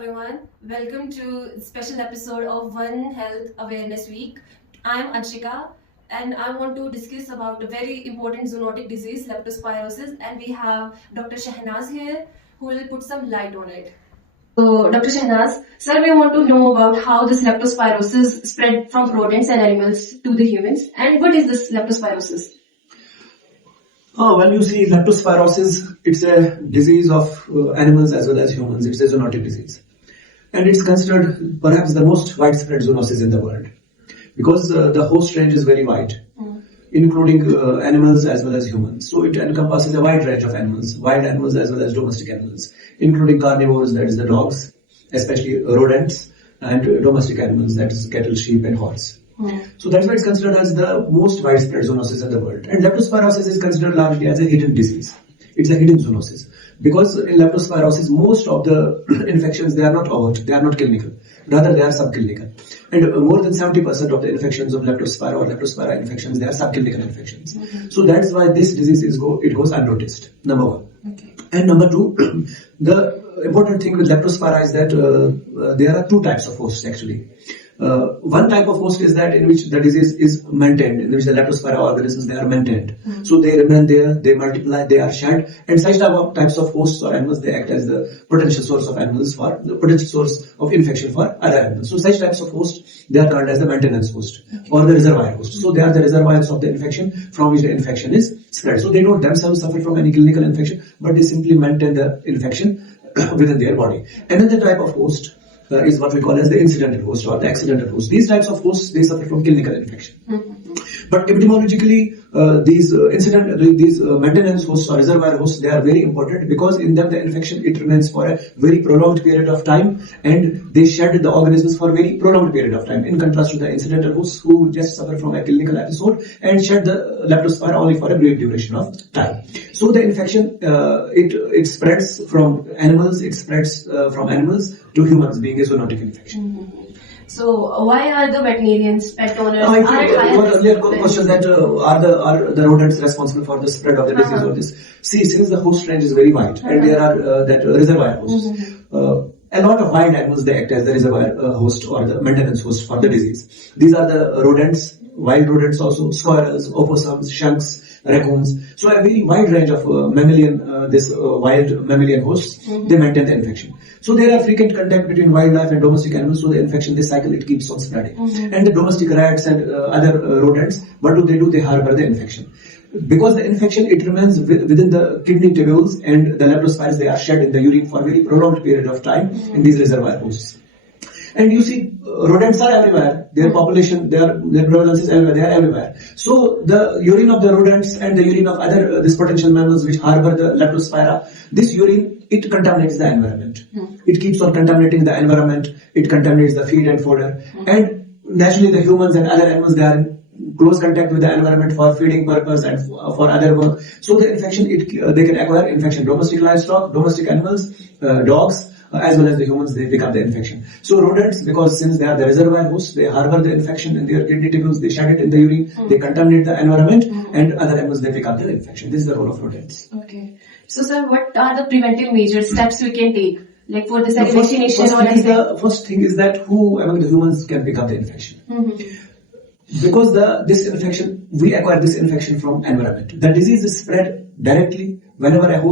everyone. Welcome to a special episode of One Health Awareness Week. I'm Anshika and I want to discuss about a very important zoonotic disease, leptospirosis, and we have Dr. Shanaz here who will put some light on it. So, Dr. Shanaz, sir, we want to know about how this leptospirosis spread from rodents and animals to the humans, and what is this leptospirosis? Well, you see, leptospirosis, it's a disease of animals as well as humans. It's a zoonotic disease. And it's considered perhaps the most widespread zoonosis in the world because the host range is very wide, including animals as well as humans. So it encompasses a wide range of animals, wild animals as well as domestic animals, including carnivores, that is the dogs, especially rodents, and domestic animals, that is cattle, sheep, and horse. So that's why it's considered as the most widespread zoonosis in the world. And leptospirosis is considered largely as a hidden disease. It's a hidden zoonosis. Because in leptospirosis, most of the infections, they are not overt, they are not clinical. Rather, they are subclinical. And more than 70% of the infections of leptospira or leptospira infections, they are subclinical infections. So that's why this disease it goes unnoticed, number one. And number two, the important thing with leptospira is that there are two types of hosts actually. One type of host is that in which the disease is maintained, in which the leptospira organisms, they are maintained. So they remain there, they multiply, they are shed, and such types of hosts or animals, they act as the potential source of infection for other animals. So such types of hosts, they are called as the maintenance host or the reservoir host. So they are the reservoirs of the infection from which the infection is spread. So they don't themselves suffer from any clinical infection, but they simply maintain the infection within their body. Another type of host is what we call as the incidental host or the accidental host. These types of hosts, they suffer from clinical infection. But epidemiologically, these maintenance hosts or reservoir hosts, they are very important because in them the infection, it remains for a very prolonged period of time and they shed the organisms for a very prolonged period of time, in contrast to the incidental hosts who just suffer from a clinical episode and shed the leptospira only for a brief duration of time. So the infection, it spreads from animals, to humans, being a zoonotic infection. So why are the veterinarians, pet owners, I think your earlier question that are the rodents responsible for the spread of the disease or this? See, since the host range is very wide and there are that reservoir hosts, a lot of wild animals, they act as the reservoir host or the maintenance host for the disease. These are the rodents, wild rodents also, squirrels, opossums, skunks, raccoons. So a very wide range of wild mammalian hosts, they maintain the infection. So there are frequent contact between wildlife and domestic animals, so the infection, this cycle, it keeps on spreading. And the domestic rats and other rodents, what do? They harbor the infection. Because the infection, it remains within the kidney tubules and the leptospirosis, they are shed in the urine for a very prolonged period of time in these reservoir hosts. And you see, rodents are everywhere. Their population, their prevalence is everywhere. They are everywhere. So the urine of the rodents and the urine of other these potential mammals which harbor the leptospira, this urine, it contaminates the environment. It keeps on contaminating the environment. It contaminates the feed and fodder. And naturally, the humans and other animals, they are in close contact with the environment for feeding purpose and for other work. So the infection, they can acquire infection. Domestic livestock, domestic animals, dogs, as well as the humans, they pick up the infection. So rodents, because since they are the reservoir hosts, they harbor the infection in their kidney tubules, they shed it in the urine, they contaminate the environment, and other animals, they pick up the infection. This is the role of rodents. Okay. So sir, what are the preventive measures, steps we can take? Like for this vaccination or anything? The first thing is that who among the humans can pick up the infection? Because we acquire this infection from environment. The disease is spread directly whenever a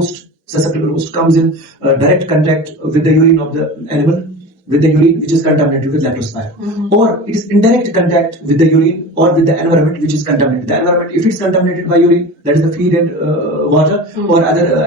susceptible host comes in direct contact with the urine of the animal, with the urine which is contaminated with leptospira. Or it is indirect contact with the urine or with the environment which is contaminated. The environment, if it's contaminated by urine, that is the feed and water or other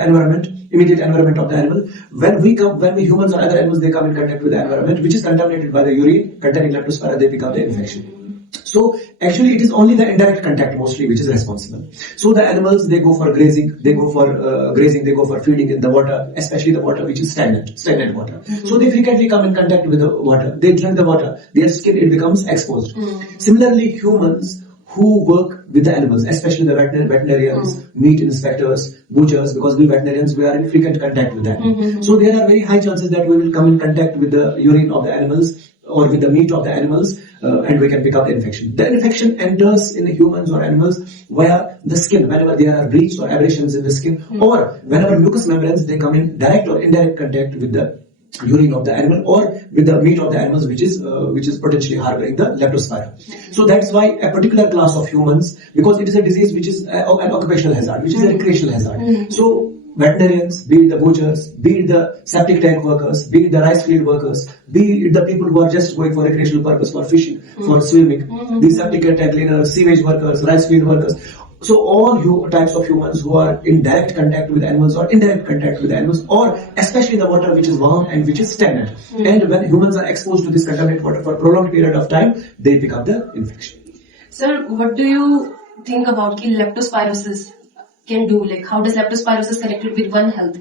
immediate environment of the animal. When we humans or other animals, they come in contact with the environment which is contaminated by the urine containing leptospira, they pick up the infection. So actually it is only the indirect contact mostly which is responsible. So the animals, they go for grazing, they go for feeding in the water, especially the water which is stagnant water. So they frequently come in contact with the water, they drink the water, their skin, it becomes exposed. Similarly, humans who work with the animals, especially the veterinarians, meat inspectors, butchers, because we veterinarians, we are in frequent contact with them. So there are very high chances that we will come in contact with the urine of the animals or with the meat of the animals, and we can pick up the infection. The infection enters in humans or animals via the skin, whenever there are bleeds or abrasions in the skin, or whenever mucous membranes, they come in direct or indirect contact with the urine of the animal or with the meat of the animals which is potentially harboring the leptospira. So that's why a particular class of humans, because it is a disease which is an occupational hazard, which is a recreational hazard. So veterinarians, be it the butchers, be it the septic tank workers, be it the rice field workers, be it the people who are just going for recreational purpose, for fishing, for swimming, the septic tank cleaners, sewage workers, rice field workers. So all types of humans who are in direct contact with animals or indirect contact with animals, or especially the water which is warm and which is stagnant. And when humans are exposed to this contaminated water for a prolonged period of time, they pick up the infection. Sir, what do you think about leptospirosis can do? Like, how does leptospirosis connected with One Health?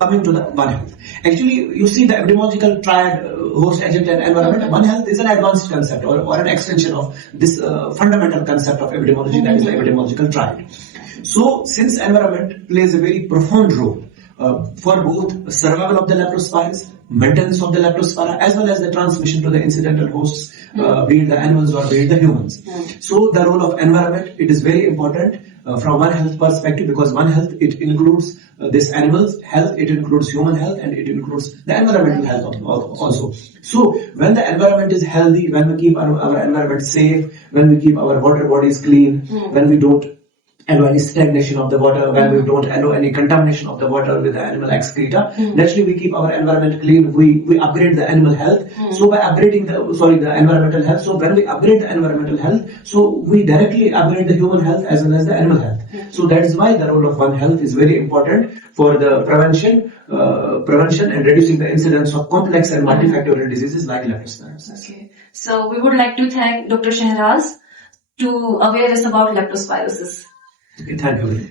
Coming to the One Health. Actually, you see the epidemiological triad, host, agent and environment. One Health is an advanced concept or an extension of this fundamental concept of epidemiology, that is the epidemiological triad. So, since environment plays a very profound role for both survival of the leptospirus, maintenance of the leptospira, as well as the transmission to the incidental hosts, be it the animals or be it the humans. So the role of environment, it is very important from One Health perspective, because One Health, it includes this animal's health, it includes human health, and it includes the environmental health also. So when the environment is healthy, when we keep our environment safe, when we keep our water bodies clean, when we don't allow any stagnation of the water, when we don't allow any contamination of the water with the animal excreta, naturally we keep our environment clean, we upgrade the animal health. So by upgrading the environmental health, so when we upgrade the environmental health, so we directly upgrade the human health as well as the animal health. So that is why the role of One Health is very important for the prevention and reducing the incidence of complex and multifactorial diseases like leptospirosis. Okay. So we would like to thank Dr. Shanaz to aware us about leptospirosis. Okay, thank you.